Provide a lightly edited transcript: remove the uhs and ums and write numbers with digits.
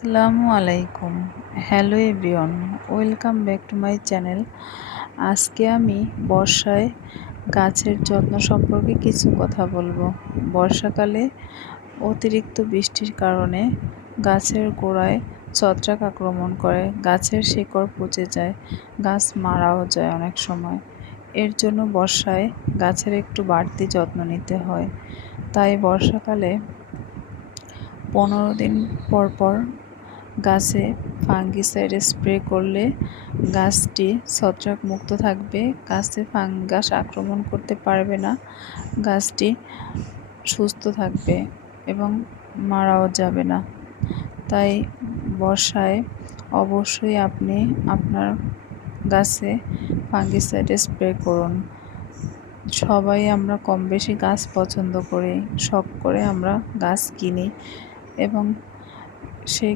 আসসালামু আলাইকুম। Hello everyone, welcome back to my channel. আজকে আমি বর্ষায় গাছের যত্ন সম্পর্কে কিছু কথা বলবো। বর্ষাকালে অতিরিক্ত বৃষ্টির কারণে গাছের গোড়ায় ছত্রাক আক্রমণ করে, গাছের শিকড় পচে যায়, গাছ মারাও যায় অনেক সময়। এর জন্য বর্ষায় গাছের একটু বাড়তি যত্ন নিতে হয়। তাই বর্ষাকালে 15 দিন পর পর গাছে ফাঙ্গিসাইড স্প্রে করলে গাছটি ছত্রাক মুক্ত থাকবে, গাছে ফাঙ্গাস আক্রমণ করতে পারবে না, গাছটি সুস্থ থাকবে এবং মারাও যাবে না। তাই বর্ষায় অবশ্যই আপনি আপনার গাছে ফাঙ্গিসাইড স্প্রে করুন। সবাই আমরা কম বেশি গাছ পছন্দ করি, শখ করে আমরা গাছ কিনি এবং সেই